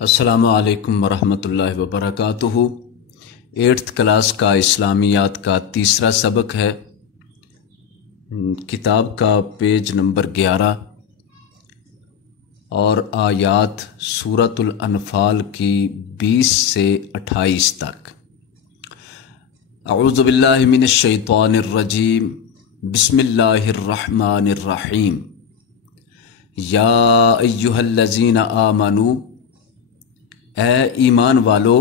السلام علیکم ورحمۃ اللہ وبرکاتہ۔ 8th کلاس کا اسلامیات کا تیسرا سبق ہے۔ کتاب کا پیج نمبر 11 اور آیات سورۃ الانفال کی 20 سے 28 تک۔ اعوذ باللہ من الشیطان الرجیم، بسم اللہ الرحمن الرحیم۔ یا ایہا الذین آمنوا، اے ایمان والو،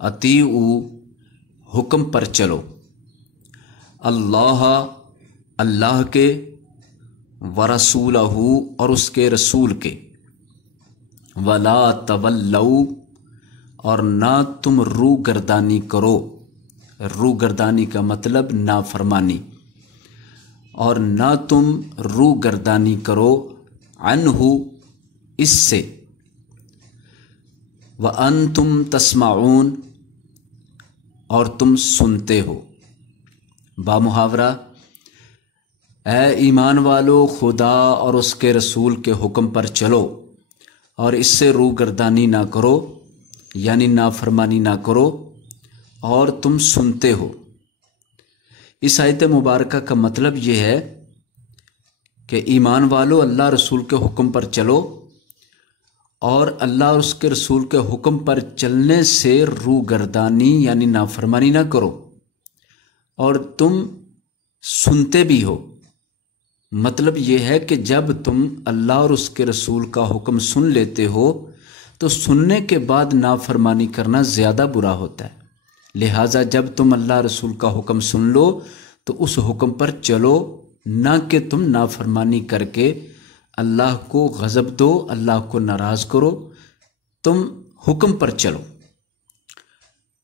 اطیعوا، حکم پر چلو، اللہ کے، ورسولہ، اور اس کے رسول کے، ولا تولوا، اور نہ تم روگردانی کرو۔ روگردانی کا مطلب نافرمانی، اور نہ تم روگردانی کرو عنہ، اس سے، وَأَنْتُمْ تَسْمَعُونَ، اور تم سنتے ہو۔ بامحاورہ، اے ایمان والو، خدا اور اس کے رسول کے حکم پر چلو اور اس سے روگردانی نہ کرو، یعنی نافرمانی نہ کرو، اور تم سنتے ہو۔ اس آیت مبارکہ کا مطلب یہ ہے کہ ایمان والو، اللہ رسول کے حکم پر چلو، اور اللہ اور اس کے رسول کے حکم پر چلنے سے روگردانی یعنی نافرمانی نہ کرو، اور تم سنتے بھی ہو۔ مطلب یہ ہے کہ جب تم اللہ اور اس کے رسول کا حکم سن لیتے ہو تو سننے کے بعد نافرمانی کرنا زیادہ برا ہوتا ہے۔ لہٰذا جب تم اللہ رسول کا حکم سن لو تو اس حکم پر چلو، نہ کہ تم نافرمانی کر کے اللہ کو غضب دو، اللہ کو ناراض کرو، تم حکم پر چلو۔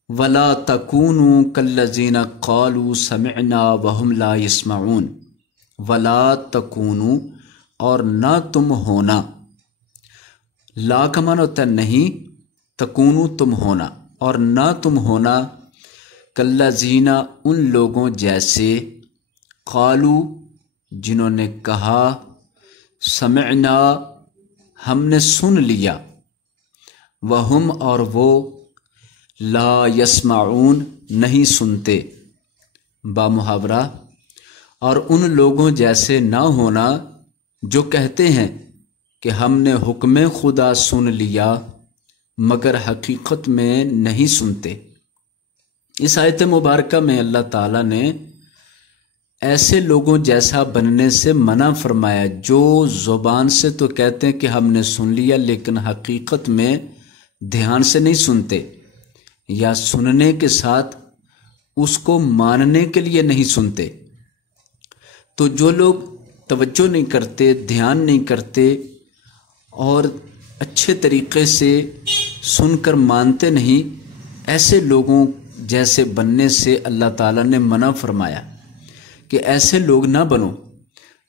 وَلَا تَكُونُوا كَالَّذِينَ قَالُوا سَمِعْنَا وَهُمْ لَا يَسْمَعُونَ۔ وَلَا تَكُونُوا، اور نہ تم ہونا، لا کا معنی ہوتا ہے نہیں، تکونو تم ہونا، اور نہ تم ہونا، کالذین ان لوگوں جیسے، قالوا جنہوں نے کہا، سمعنا ہم نے سن لیا، وہم اور وہ، لا یسمعون نہیں سنتے۔ بامحاورہ، اور ان لوگوں جیسے نہ ہونا جو کہتے ہیں کہ ہم نے حکم خدا سن لیا مگر حقیقت میں نہیں سنتے۔ اس آیت مبارکہ میں اللہ تعالیٰ نے ایسے لوگوں جیسا بننے سے منع فرمایا جو زبان سے تو کہتے ہیں کہ ہم نے سن لیا لیکن حقیقت میں دھیان سے نہیں سنتے، یا سننے کے ساتھ اس کو ماننے کے لیے نہیں سنتے۔ تو جو لوگ توجہ نہیں کرتے، دھیان نہیں کرتے، اور اچھے طریقے سے سن کر مانتے نہیں، ایسے لوگوں جیسے بننے سے اللہ تعالیٰ نے منع فرمایا کہ ایسے لوگ نہ بنو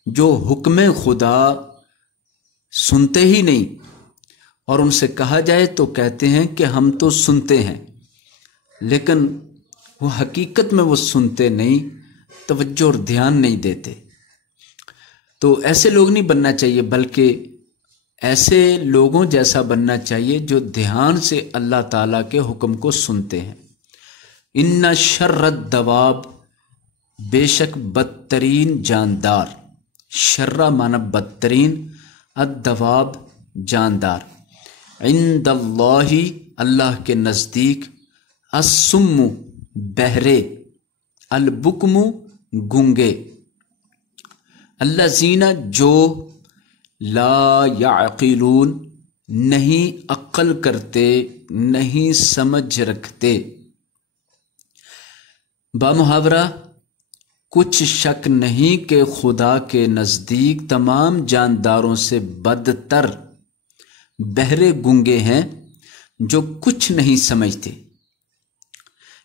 جو حکم خدا سنتے ہی نہیں، اور ان سے کہا جائے تو کہتے ہیں کہ ہم تو سنتے ہیں، لیکن وہ حقیقت میں وہ سنتے نہیں، توجہ اور دھیان نہیں دیتے۔ تو ایسے لوگ نہیں بننا چاہیے، بلکہ ایسے لوگوں جیسا بننا چاہیے جو دھیان سے اللہ تعالیٰ کے حکم کو سنتے ہیں۔ ان شر الدواب، بے شک بدترین جاندار، شرہ معنی بدترین، الدواب جاندار، عند اللہ اللہ کے نزدیک، السم بہرے، البکم گونگے، الذین جو، لا یعقلون نہیں عقل کرتے، نہیں سمجھ رکھتے۔ بامحاورہ، کچھ شک نہیں کہ خدا کے نزدیک تمام جانداروں سے بدتر بہرے گونگے ہیں جو کچھ نہیں سمجھتے۔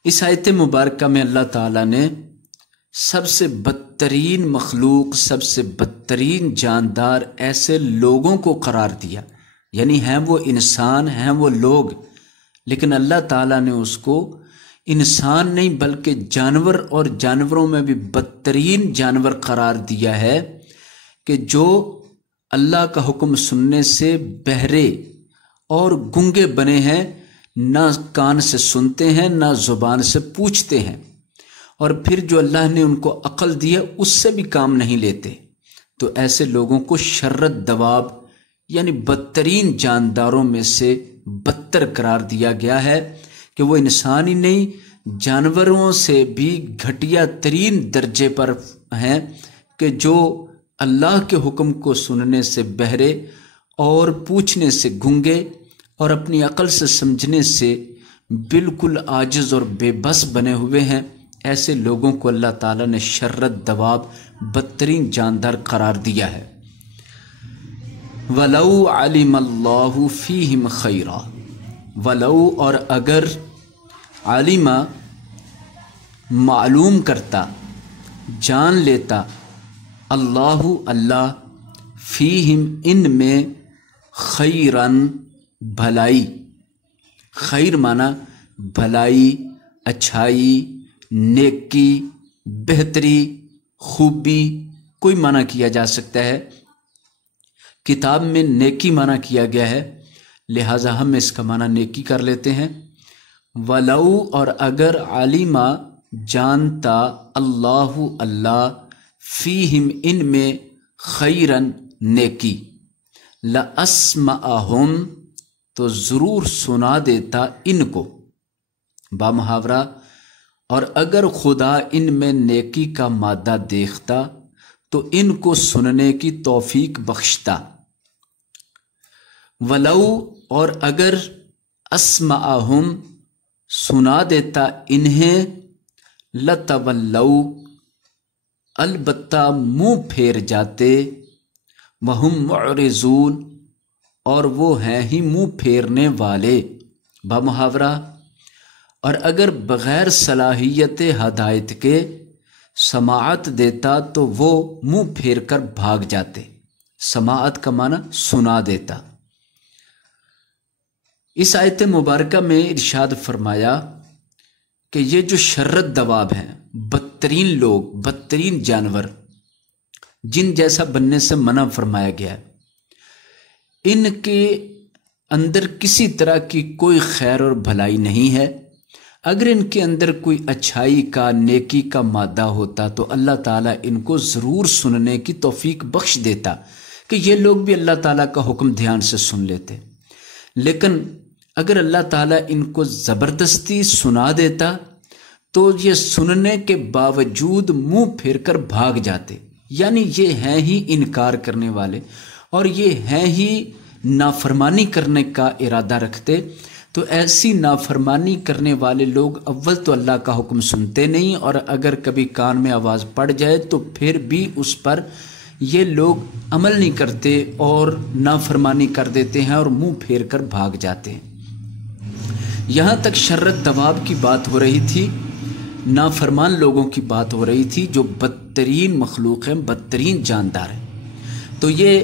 اس آیت مبارکہ میں اللہ تعالیٰ نے سب سے بدترین مخلوق، سب سے بدترین جاندار ایسے لوگوں کو قرار دیا، یعنی ہیں وہ انسان، ہیں وہ لوگ، لیکن اللہ تعالیٰ نے اس کو انسان نہیں بلکہ جانور، اور جانوروں میں بھی بدترین جانور قرار دیا ہے کہ جو اللہ کا حکم سننے سے بہرے اور گنگے بنے ہیں، نہ کان سے سنتے ہیں نہ زبان سے پوچھتے ہیں، اور پھر جو اللہ نے ان کو عقل دی ہے اس سے بھی کام نہیں لیتے، تو ایسے لوگوں کو شرت دواب یعنی بدترین جانداروں میں سے بدتر قرار دیا گیا ہے کہ وہ انسان ہی نہیں جانوروں سے بھی گھٹیا ترین درجے پر ہیں، کہ جو اللہ کے حکم کو سننے سے بہرے اور پوچھنے سے گنگے اور اپنی عقل سے سمجھنے سے بالکل عاجز اور بے بس بنے ہوئے ہیں، ایسے لوگوں کو اللہ تعالیٰ نے شرت دواب بدترین جاندار قرار دیا ہے۔ وَلَوْ عَلِمَ اللَّهُ فِيهِمْ خَيْرًا، ولو اور اگر عالمہ معلوم کرتا، جان لیتا، اللہ فیہم ان میں خیرن بھلائی، خیر معنی بھلائی، اچھائی، نیکی، بہتری، خوبی، کوئی معنی کیا جا سکتا ہے، کتاب میں نیکی معنی کیا گیا ہے لہٰذا ہم اس کا معنی نیکی کر لیتے ہیں۔ ولو اور اگر عالمہ جانتا، اللہ فیہم ان میں خیرن نیکی، لَأَسْمَعَهُمْ تو ضرور سنا دیتا ان کو، با محاورہ اور اگر خدا ان میں نیکی کا مادہ دیکھتا تو ان کو سننے کی توفیق بخشتا۔ ولو اور اگر اسمعہم سنا دیتا انہیں، لتولوا البتہ منہ پھیر جاتے، وہم معرضون اور وہ ہیں ہی منہ پھیرنے والے، بمحاورہ اور اگر بغیر صلاحیت ہدایت کے سماعت دیتا تو وہ منہ پھیر کر بھاگ جاتے، سماعت کا معنی سنا دیتا۔ اس آیت مبارکہ میں ارشاد فرمایا کہ یہ جو شرت دواب ہیں، بدترین لوگ، بدترین جانور، جن جیسا بننے سے منع فرمایا گیا ہے، ان کے اندر کسی طرح کی کوئی خیر اور بھلائی نہیں ہے۔ اگر ان کے اندر کوئی اچھائی کا، نیکی کا مادہ ہوتا تو اللہ تعالیٰ ان کو ضرور سننے کی توفیق بخش دیتا کہ یہ لوگ بھی اللہ تعالیٰ کا حکم دھیان سے سن لیتے، لیکن اگر اللہ تعالیٰ ان کو زبردستی سنا دیتا تو یہ سننے کے باوجود منہ پھیر کر بھاگ جاتے، یعنی یہ ہیں ہی انکار کرنے والے اور یہ ہیں ہی نافرمانی کرنے کا ارادہ رکھتے، تو ایسی نافرمانی کرنے والے لوگ اول تو اللہ کا حکم سنتے نہیں، اور اگر کبھی کان میں آواز پڑ جائے تو پھر بھی اس پر یہ لوگ عمل نہیں کرتے اور نافرمانی کر دیتے ہیں اور منہ پھیر کر بھاگ جاتے ہیں۔ یہاں تک شرت دواب کی بات ہو رہی تھی، نافرمان لوگوں کی بات ہو رہی تھی جو بدترین مخلوق ہیں، بدترین جاندار ہیں۔ تو یہ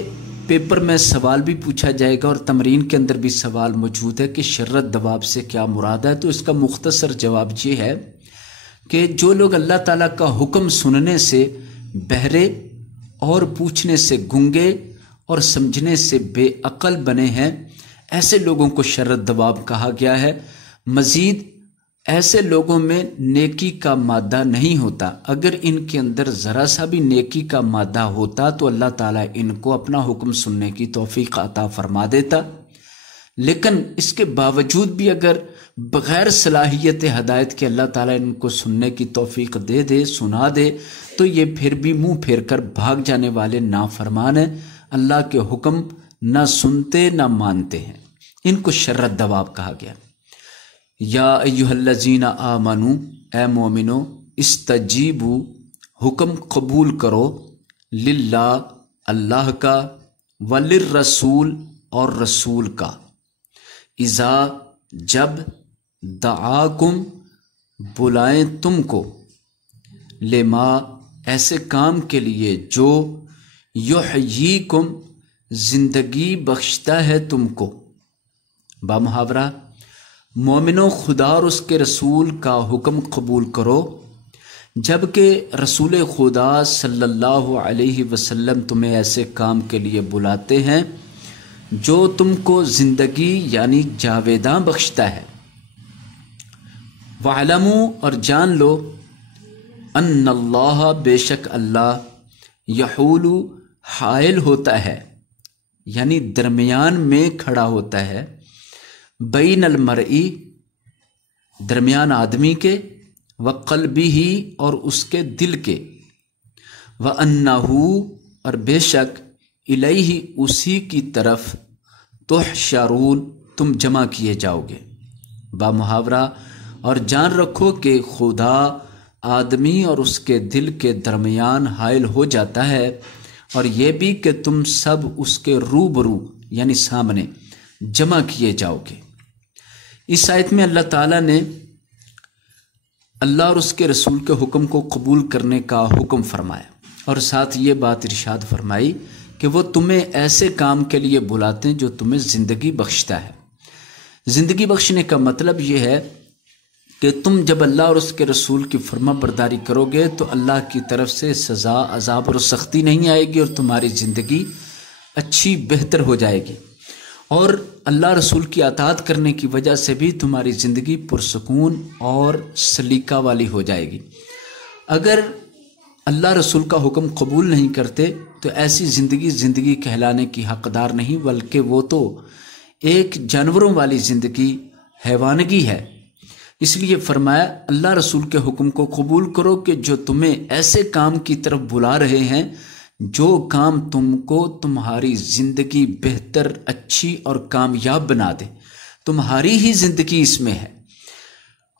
پیپر میں سوال بھی پوچھا جائے گا اور تمرین کے اندر بھی سوال موجود ہے کہ شرت دواب سے کیا مراد ہے، تو اس کا مختصر جواب یہ ہے کہ جو لوگ اللہ تعالیٰ کا حکم سننے سے بہرے اور پوچھنے سے گنگے اور سمجھنے سے بے عقل بنے ہیں، ایسے لوگوں کو شرت دواب کہا گیا ہے۔ مزید ایسے لوگوں میں نیکی کا مادہ نہیں ہوتا، اگر ان کے اندر ذرا سا بھی نیکی کا مادہ ہوتا تو اللہ تعالیٰ ان کو اپنا حکم سننے کی توفیق عطا فرما دیتا، لیکن اس کے باوجود بھی اگر بغیر صلاحیت ہدایت کے اللہ تعالیٰ ان کو سننے کی توفیق دے دے، سنا دے، تو یہ پھر بھی منہ پھیر کر بھاگ جانے والے نافرمان ہیں، اللہ کے حکم نہ سنتے نہ مانتے ہیں، ان کو شرت دواب کہا گیا۔ یا ایھا الذین آمنو، اے مومنو، استجیبو حکم قبول کرو، للہ اللہ کا، وللرسول اور رسول کا، اذا جب دعاکم بلائیں تم کو، لما ایسے کام کے لیے جو یحییکم زندگی بخشتا ہے تم کو، بامحاورہ مومنو خدا اور اس کے رسول کا حکم قبول کرو جبکہ رسول خدا صلی اللہ علیہ وسلم تمہیں ایسے کام کے لیے بلاتے ہیں جو تم کو زندگی یعنی جاویداں بخشتا ہے۔ وَاعْلَمُوا اور جان لو، ان اللہ بے شک اللہ، یحول حائل ہوتا ہے یعنی درمیان میں کھڑا ہوتا ہے، بین المرئی درمیان آدمی کے، وقلبہ اور اس کے دل کے، وَأَنَّهُ اور بے شک الیہ اسی کی طرف، تحشرون تم جمع کیے جاؤ گے۔ با محاورہ اور جان رکھو کہ خدا آدمی اور اس کے دل کے درمیان حائل ہو جاتا ہے، اور یہ بھی کہ تم سب اس کے روبرو یعنی سامنے جمع کیے جاؤ گے۔ اس آیت میں اللہ تعالیٰ نے اللہ اور اس کے رسول کے حکم کو قبول کرنے کا حکم فرمایا، اور ساتھ یہ بات ارشاد فرمائی کہ وہ تمہیں ایسے کام کے لیے بلاتے ہیں جو تمہیں زندگی بخشتا ہے۔ زندگی بخشنے کا مطلب یہ ہے کہ تم جب اللہ اور اس کے رسول کی فرما برداری کرو گے تو اللہ کی طرف سے سزا، عذاب اور سختی نہیں آئے گی، اور تمہاری زندگی اچھی بہتر ہو جائے گی، اور اللہ رسول کی اطاعت کرنے کی وجہ سے بھی تمہاری زندگی پرسکون اور سلیقہ والی ہو جائے گی۔ اگر اللہ رسول کا حکم قبول نہیں کرتے تو ایسی زندگی کہلانے کی حقدار نہیں، بلکہ وہ تو ایک جانوروں والی زندگی، حیوانگی ہے۔ اس لیے فرمایا اللہ رسول کے حکم کو قبول کرو کہ جو تمہیں ایسے کام کی طرف بلا رہے ہیں جو کام تم کو تمہاری زندگی بہتر، اچھی اور کامیاب بنا دے، تمہاری ہی زندگی اس میں ہے۔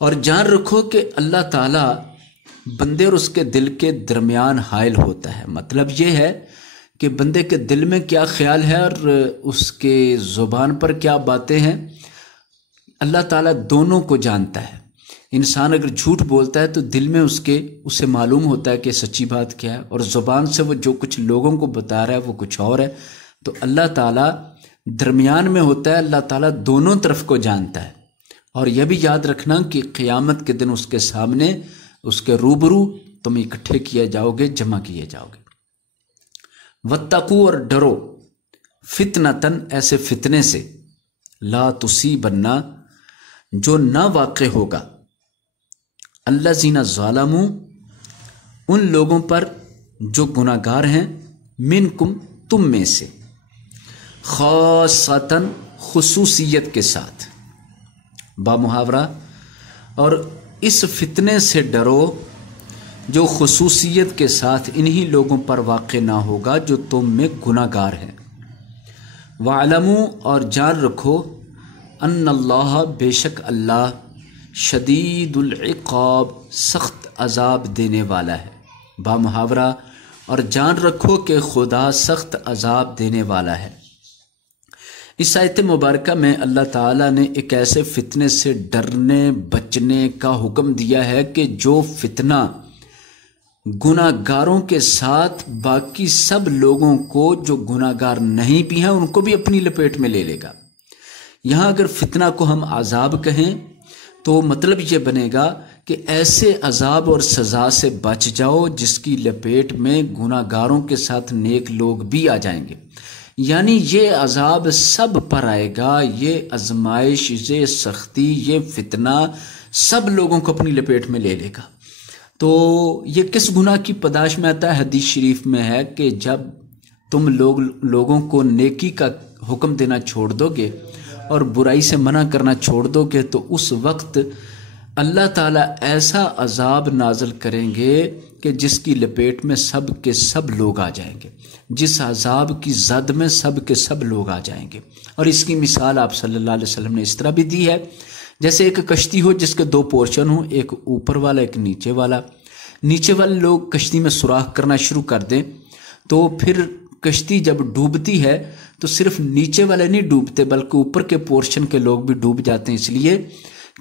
اور جان رکھو کہ اللہ تعالیٰ بندے اور اس کے دل کے درمیان حائل ہوتا ہے۔ مطلب یہ ہے کہ بندے کے دل میں کیا خیال ہے اور اس کے زبان پر کیا باتیں ہیں، اللہ تعالیٰ دونوں کو جانتا ہے۔ انسان اگر جھوٹ بولتا ہے تو دل میں اسے معلوم ہوتا ہے کہ سچی بات کیا ہے، اور زبان سے وہ جو کچھ لوگوں کو بتا رہا ہے وہ کچھ اور ہے۔ تو اللہ تعالیٰ درمیان میں ہوتا ہے، اللہ تعالیٰ دونوں طرف کو جانتا ہے۔ اور یہ بھی یاد رکھنا کہ قیامت کے دن اس کے سامنے، اس کے روبرو تم اکٹھے کیے جاؤ گے، جمع کیے جاؤ گے۔ واتقوا اور ڈرو، فتنتن ایسے فتنے سے، لا تصیبن جو نہ واقع ہوگا، الذین ظالموا ان لوگوں پر جو گناہ گار ہیں، منکم تم میں سے، خاصتاً خصوصیت کے ساتھ، با محاورہ اور اس فتنے سے ڈرو جو خصوصیت کے ساتھ انہی لوگوں پر واقع نہ ہوگا جو تم میں گناہ گار ہیں۔ وَاعْلَمُوا اور جان رکھو، ان اللہ بے شک اللہ، شدید العقاب سخت عذاب دینے والا ہے۔ با محاورہ اور جان رکھو کہ خدا سخت عذاب دینے والا ہے۔ اس آیت مبارکہ میں اللہ تعالیٰ نے ایک ایسے فتنے سے ڈرنے بچنے کا حکم دیا ہے کہ جو فتنہ گناہ گاروں کے ساتھ باقی سب لوگوں کو جو گناہ گار نہیں بھی ہیں ان کو بھی اپنی لپیٹ میں لے لے گا۔ یہاں اگر فتنہ کو ہم عذاب کہیں تو مطلب یہ بنے گا کہ ایسے عذاب اور سزا سے بچ جاؤ جس کی لپیٹ میں گناہ گاروں کے ساتھ نیک لوگ بھی آ جائیں گے، یعنی یہ عذاب سب پر آئے گا، یہ آزمائش، یہ سختی، یہ فتنہ سب لوگوں کو اپنی لپیٹ میں لے لے گا۔ تو یہ کس گناہ کی پاداش میں آتا ہے؟ حدیث شریف میں ہے کہ جب تم لوگوں کو نیکی کا حکم دینا چھوڑ دو گے اور برائی سے منع کرنا چھوڑ دو گے تو اس وقت اللہ تعالیٰ ایسا عذاب نازل کریں گے کہ جس کی لپیٹ میں سب کے سب لوگ آ جائیں گے، جس عذاب کی زد میں سب کے سب لوگ آ جائیں گے۔ اور اس کی مثال آپ صلی اللہ علیہ وسلم نے اس طرح بھی دی ہے، جیسے ایک کشتی ہو جس کے دو پورشن ہوں، ایک اوپر والا ایک نیچے والا۔ نیچے والے لوگ کشتی میں سوراخ کرنا شروع کر دیں تو پھر کشتی جب ڈوبتی ہے تو صرف نیچے والے نہیں ڈوبتے بلکہ اوپر کے پورشن کے لوگ بھی ڈوب جاتے ہیں، اس لیے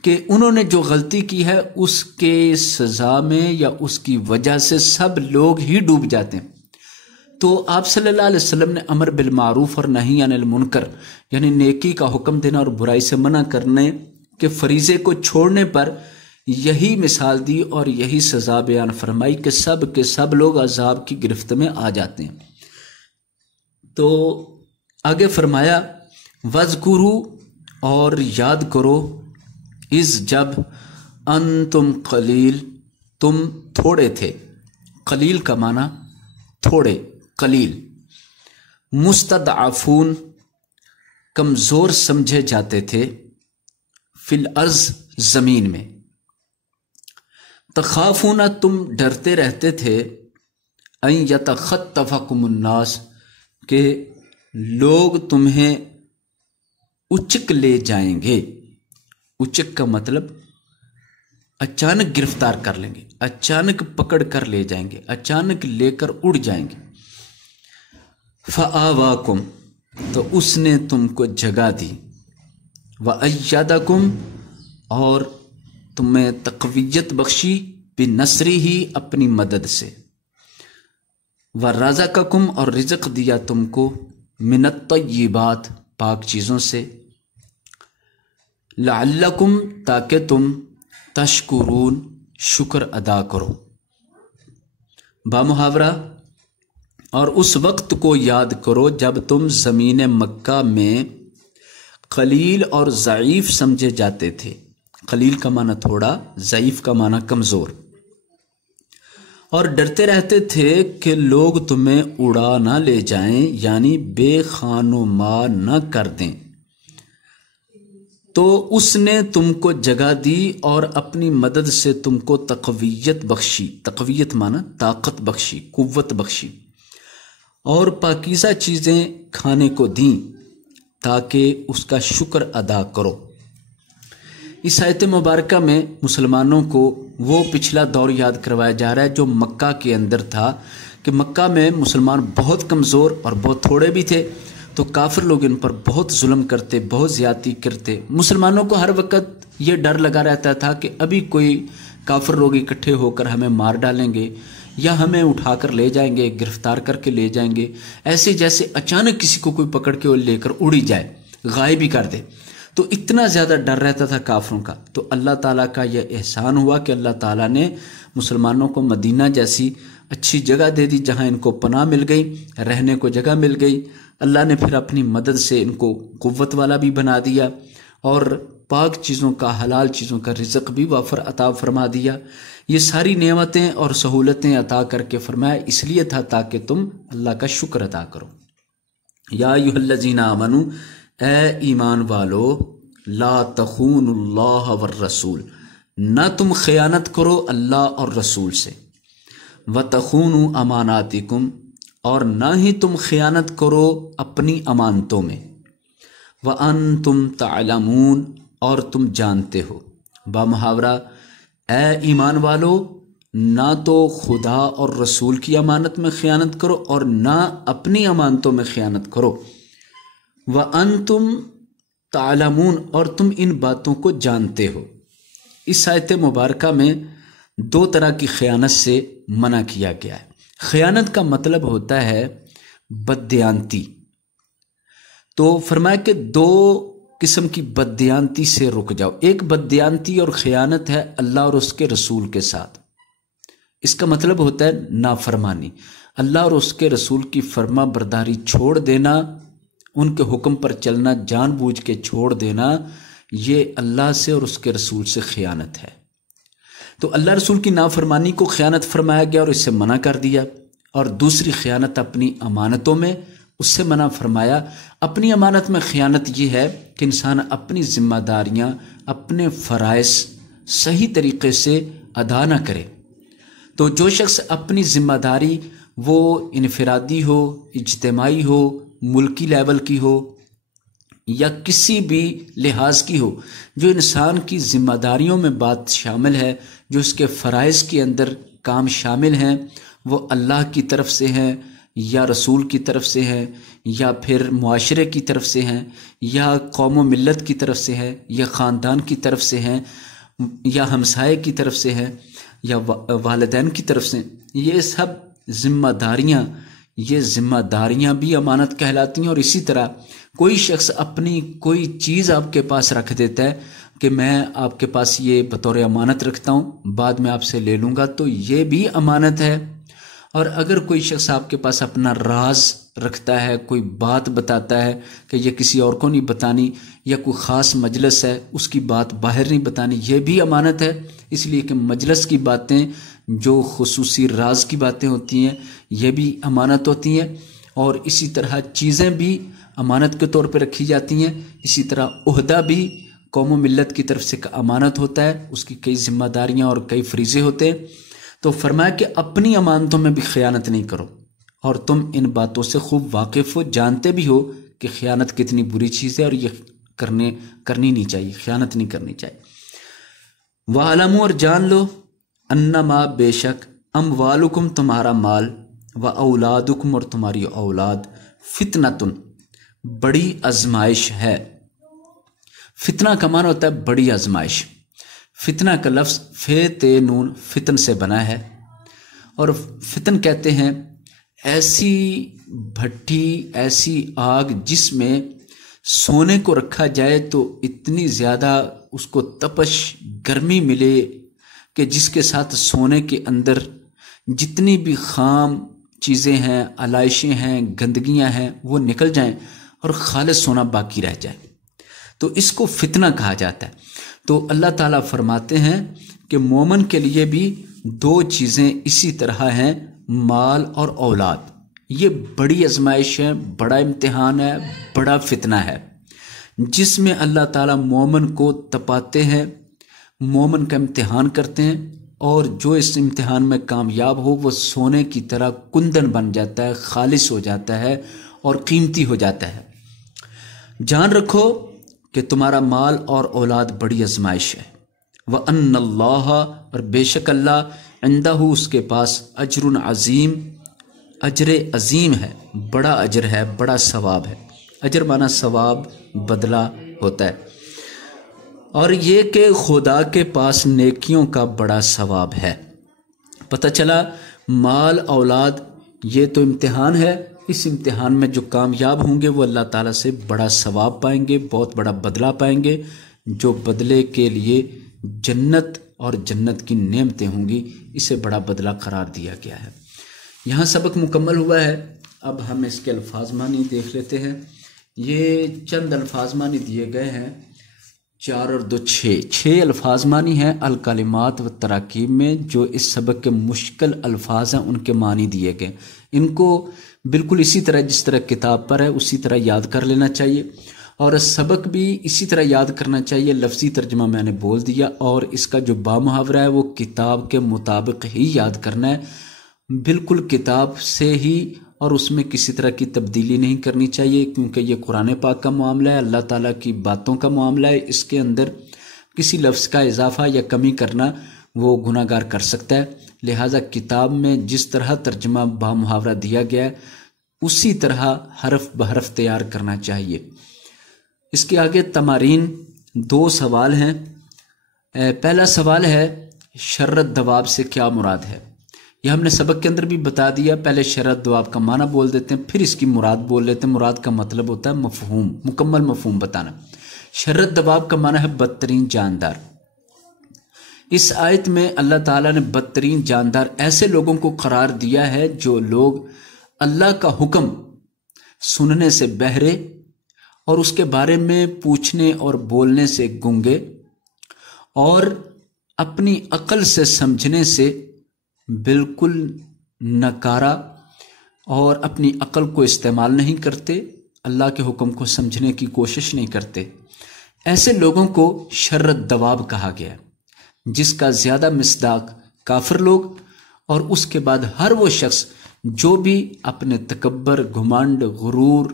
کہ انہوں نے جو غلطی کی ہے اس کے سزا میں یا اس کی وجہ سے سب لوگ ہی ڈوب جاتے ہیں۔ تو آپ صلی اللہ علیہ وسلم نے امر بالمعروف اور نہی عن المنکر یعنی نیکی کا حکم دینا اور برائی سے منع کرنے کے فریضے کو چھوڑنے پر یہی مثال دی اور یہی سزا بیان فرمائی کہ سب کے سب لوگ عذاب کی گرفت میں آ جاتے ہیں۔ تو آگے فرمایا وذکرو اور یاد کرو، اذ جب، انتم قلیل تم تھوڑے تھے، قلیل کا معنی تھوڑے، قلیل، مستضعفون کمزور سمجھے جاتے تھے، فی الارض زمین میں، تخافون تم ڈرتے رہتے تھے، ان یتخطفکم الناس کہ لوگ تمہیں اچک لے جائیں گے، اچک کا مطلب اچانک گرفتار کر لیں گے، اچانک پکڑ کر لے جائیں گے، اچانک لے کر اڑ جائیں گے، فآواکم تو اس نے تم کو جگہ دی، وأیدکم اور تمہیں تقویت بخشی، بنصرہ اپنی مدد سے، ورزقکم اور رزق دیا تم کو، من الطیبات پاک چیزوں سے، لعلکم تاکہ تم تشکرون شکر ادا کرو، بامحاورہ اور اس وقت کو یاد کرو جب تم زمین مکہ میں قلیل اور ضعیف سمجھے جاتے تھے، قلیل کا معنی تھوڑا، ضعیف کا معنی کمزور، اور ڈرتے رہتے تھے کہ لوگ تمہیں اڑا نہ لے جائیں، یعنی بے خان و ماں نہ کر دیں، تو اس نے تم کو جگہ دی اور اپنی مدد سے تم کو تقویت بخشی، تقویت معنی طاقت بخشی، قوت بخشی، اور پاکیزہ چیزیں کھانے کو دیں تاکہ اس کا شکر ادا کرو۔ اس آیت مبارکہ میں مسلمانوں کو وہ پچھلا دور یاد کروایا جا رہا ہے جو مکہ کے اندر تھا، کہ مکہ میں مسلمان بہت کمزور اور بہت تھوڑے بھی تھے، تو کافر لوگ ان پر بہت ظلم کرتے، بہت زیادتی کرتے۔ مسلمانوں کو ہر وقت یہ ڈر لگا رہتا تھا کہ ابھی کوئی کافر لوگ اکٹھے ہو کر ہمیں مار ڈالیں گے، یا ہمیں اٹھا کر لے جائیں گے، گرفتار کر کے لے جائیں گے، ایسے جیسے اچانک کسی کو کوئی پکڑ کے لے کر اڑی جائے، غائب ہی کر دے۔ تو اتنا زیادہ ڈر رہتا تھا کافروں کا۔ تو اللہ تعالیٰ کا یہ احسان ہوا کہ اللہ تعالیٰ نے مسلمانوں کو مدینہ جیسی اچھی جگہ دے دی، جہاں ان کو پناہ مل گئی، رہنے کو جگہ مل گئی۔ اللہ نے پھر اپنی مدد سے ان کو قوت والا بھی بنا دیا، اور پاک چیزوں کا، حلال چیزوں کا رزق بھی وافر عطا فرما دیا۔ یہ ساری نعمتیں اور سہولتیں عطا کر کے فرمایا اس لیے تھا تاکہ تم اللہ کا شکر ادا کرو۔ یا ایھا الذین آمنوا، اے ایمان والو، لا تخونوا اللہ والرسول، نہ تم خیانت کرو اللہ اور رسول سے، وتخونوا اماناتکم، اور نہ ہی تم خیانت کرو اپنی امانتوں میں، وانتم تعلمون اور تم جانتے ہو۔ بامحاورہ اے ایمان والو، نہ تو خدا اور رسول کی امانت میں خیانت کرو اور نہ اپنی امانتوں میں خیانت کرو، وَأَنْتُمْ تَعْلَمُونَ اور تم ان باتوں کو جانتے ہو۔ اس آیت مبارکہ میں دو طرح کی خیانت سے منع کیا گیا ہے۔ خیانت کا مطلب ہوتا ہے بددیانتی، تو فرمایا کہ دو قسم کی بددیانتی سے رک جاؤ۔ ایک بددیانتی اور خیانت ہے اللہ اور اس کے رسول کے ساتھ، اس کا مطلب ہوتا ہے نافرمانی، اللہ اور اس کے رسول کی فرما برداری چھوڑ دینا، ان کے حکم پر چلنا جان بوجھ کے چھوڑ دینا، یہ اللہ سے اور اس کے رسول سے خیانت ہے۔ تو اللہ رسول کی نافرمانی کو خیانت فرمایا گیا اور اس سے منع کر دیا، اور دوسری خیانت اپنی امانتوں میں، اس سے منع فرمایا۔ اپنی امانت میں خیانت یہ ہے کہ انسان اپنی ذمہ داریاں، اپنے فرائض صحیح طریقے سے ادا نہ کرے۔ تو جو شخص اپنی ذمہ داری وہ انفرادی ہو، اجتماعی ہو، ملکی لیول کی ہو، یا کسی بھی لحاظ کی ہو، جو انسان کی ذمہ داریوں میں بات شامل ہے، جو اس کے فرائض کے اندر کام شامل ہیں، وہ اللہ کی طرف سے ہیں یا رسول کی طرف سے ہیں، یا پھر معاشرے کی طرف سے ہیں، یا قوم و ملت کی طرف سے ہے، یا خاندان کی طرف سے ہیں، یا ہمسائے کی طرف سے ہے، یا والدین کی طرف سے، یہ سب ذمہ داریاں، یہ ذمہ داریاں بھی امانت کہلاتی ہیں۔ اور اسی طرح کوئی شخص اپنی کوئی چیز آپ کے پاس رکھ دیتا ہے کہ میں آپ کے پاس یہ بطور امانت رکھتا ہوں، بعد میں آپ سے لے لوں گا، تو یہ بھی امانت ہے۔ اور اگر کوئی شخص آپ کے پاس اپنا راز رکھتا ہے، کوئی بات بتاتا ہے کہ یہ کسی اور کو نہیں بتانی، یا کوئی خاص مجلس ہے اس کی بات باہر نہیں بتانی، یہ بھی امانت ہے۔ اس لیے کہ مجلس کی باتیں جو خصوصی راز کی باتیں ہوتی ہیں یہ بھی امانت ہوتی ہیں، اور اسی طرح چیزیں بھی امانت کے طور پہ رکھی جاتی ہیں۔ اسی طرح عہدہ بھی قوم و ملت کی طرف سے امانت ہوتا ہے، اس کی کئی ذمہ داریاں اور کئی فریضے ہوتے ہیں۔ تو فرمایا کہ اپنی امانتوں میں بھی خیانت نہیں کرو، اور تم ان باتوں سے خوب واقف ہو، جانتے بھی ہو کہ خیانت کتنی بری چیز ہے اور یہ کرنی نہیں چاہیے، خیانت نہیں کرنی چاہیے۔ وَعَلَمُوا، اور جان لو، انما بے شک، اموالکم تمہارا مال، وَأَوْلَادُكُمْ اور تمہاری اولاد، فتنتن بڑی آزمائش ہے۔ فتنہ کا معنی ہوتا ہے بڑی آزمائش۔ فتنہ کا لفظ فے تے نون فتن سے بنا ہے، اور فتن کہتے ہیں ایسی بھٹی، ایسی آگ جس میں سونے کو رکھا جائے تو اتنی زیادہ اس کو تپش گرمی ملے کہ جس کے ساتھ سونے کے اندر جتنی بھی خام چیزیں ہیں، علائشیں ہیں، گندگیاں ہیں، وہ نکل جائیں اور خالص سونا باقی رہ جائے، تو اس کو فتنہ کہا جاتا ہے۔ تو اللہ تعالیٰ فرماتے ہیں کہ مومن کے لیے بھی دو چیزیں اسی طرح ہیں، مال اور اولاد۔ یہ بڑی آزمائش ہے، بڑا امتحان ہے، بڑا فتنہ ہے، جس میں اللہ تعالیٰ مومن کو تپاتے ہیں، مومن کا امتحان کرتے ہیں، اور جو اس امتحان میں کامیاب ہو وہ سونے کی طرح کندن بن جاتا ہے، خالص ہو جاتا ہے اور قیمتی ہو جاتا ہے۔ جان رکھو کہ تمہارا مال اور اولاد بڑی آزمائش ہے۔ وَأَنَّ اللَّهَ، اور بے شک اللہ، عندہ اس کے پاس، اجر عظیم، اجر عظیم ہے، بڑا اجر ہے، بڑا ثواب ہے۔ اجر معنی ثواب، بدلہ ہوتا ہے، اور یہ کہ خدا کے پاس نیکیوں کا بڑا ثواب ہے۔ پتہ چلا مال اولاد یہ تو امتحان ہے، اس امتحان میں جو کامیاب ہوں گے وہ اللہ تعالیٰ سے بڑا ثواب پائیں گے، بہت بڑا بدلہ پائیں گے، جو بدلے کے لیے جنت اور جنت کی نعمتیں ہوں گی، اسے بڑا بدلہ قرار دیا گیا ہے۔ یہاں سبق مکمل ہوا ہے، اب ہم اس کے الفاظ معنی دیکھ لیتے ہیں۔ یہ چند الفاظ معنی دیے گئے ہیں، 4 اور 2 6 الفاظ معنی ہیں الکلمات و تراکیب میں، جو اس سبق کے مشکل الفاظ ہیں ان کے معنی دیے گئے۔ ان کو بالکل اسی طرح جس طرح کتاب پر ہے اسی طرح یاد کر لینا چاہیے، اور سبق بھی اسی طرح یاد کرنا چاہیے۔ لفظی ترجمہ میں نے بول دیا، اور اس کا جو با محاورہ ہے وہ کتاب کے مطابق ہی یاد کرنا ہے، بالکل کتاب سے ہی، اور اس میں کسی طرح کی تبدیلی نہیں کرنی چاہیے، کیونکہ یہ قرآن پاک کا معاملہ ہے، اللہ تعالیٰ کی باتوں کا معاملہ ہے۔ اس کے اندر کسی لفظ کا اضافہ یا کمی کرنا وہ گناہ گار کر سکتا ہے، لہٰذا کتاب میں جس طرح ترجمہ با محاورہ دیا گیا ہے اسی طرح حرف بحرف تیار کرنا چاہیے۔ اس کے آگے تمارین 2 سوال ہیں۔ پہلا سوال ہے شرط دواب سے کیا مراد ہے؟ یہ ہم نے سبق کے اندر بھی بتا دیا، پہلے شرط دواب کا معنی بول دیتے ہیں، پھر اس کی مراد بول لیتے ہیں۔ مراد کا مطلب ہوتا ہے مفہوم، مکمل مفہوم بتانا۔ شرط دواب کا معنی ہے بدترین جاندار۔ اس آیت میں اللہ تعالیٰ نے بدترین جاندار ایسے لوگوں کو قرار دیا ہے جو لوگ اللہ کا حکم سننے سے بہرے اور اس کے بارے میں پوچھنے اور بولنے سے گنگے، اور اپنی عقل سے سمجھنے سے بالکل ناکارہ، اور اپنی عقل کو استعمال نہیں کرتے، اللہ کے حکم کو سمجھنے کی کوشش نہیں کرتے۔ ایسے لوگوں کو شرط دواب کہا گیا ہے، جس کا زیادہ مصداق کافر لوگ، اور اس کے بعد ہر وہ شخص جو بھی اپنے تکبر، گھمنڈ، غرور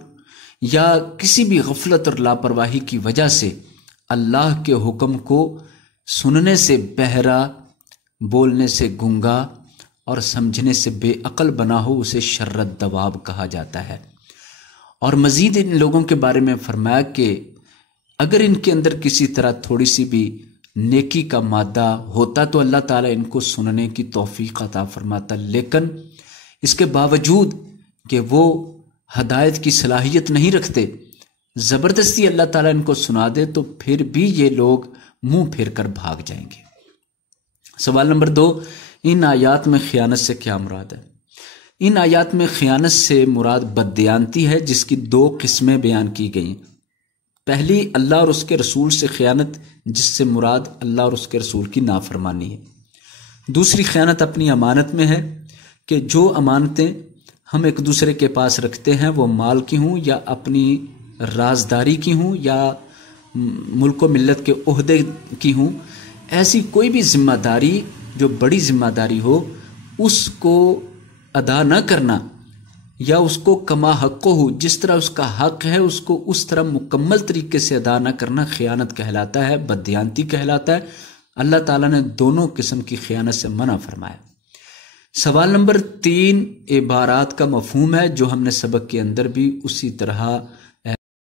یا کسی بھی غفلت اور لاپرواہی کی وجہ سے اللہ کے حکم کو سننے سے بہرا، بولنے سے گنگا اور سمجھنے سے بے عقل بنا ہو، اسے شرط دواب کہا جاتا ہے۔ اور مزید ان لوگوں کے بارے میں فرمایا کہ اگر ان کے اندر کسی طرح تھوڑی سی بھی نیکی کا مادہ ہوتا تو اللہ تعالیٰ ان کو سننے کی توفیق عطا فرماتا، لیکن اس کے باوجود کہ وہ ہدایت کی صلاحیت نہیں رکھتے، زبردستی اللہ تعالیٰ ان کو سنا دے تو پھر بھی یہ لوگ منہ پھیر کر بھاگ جائیں گے۔ سوال نمبر 2، ان آیات میں خیانت سے کیا مراد ہے؟ ان آیات میں خیانت سے مراد بددیانتی ہے، جس کی 2 قسمیں بیان کی گئی ہیں۔ پہلی اللہ اور اس کے رسول سے خیانت، جس سے مراد اللہ اور اس کے رسول کی نافرمانی ہے۔ دوسری خیانت اپنی امانت میں ہے کہ جو امانتیں ہم ایک دوسرے کے پاس رکھتے ہیں، وہ مال کی ہوں یا اپنی رازداری کی ہوں یا ملک و ملت کے عہدے کی ہوں، ایسی کوئی بھی ذمہ داری جو بڑی ذمہ داری ہو، اس کو ادا نہ کرنا یا اس کو کما حق ہو، جس طرح اس کا حق ہے اس کو اس طرح مکمل طریقے سے ادا نہ کرنا خیانت کہلاتا ہے، بددیانتی کہلاتا ہے۔ اللہ تعالیٰ نے دونوں قسم کی خیانت سے منع فرمایا۔ سوال نمبر 3 عبارات کا مفہوم ہے، جو ہم نے سبق کے اندر بھی اسی طرح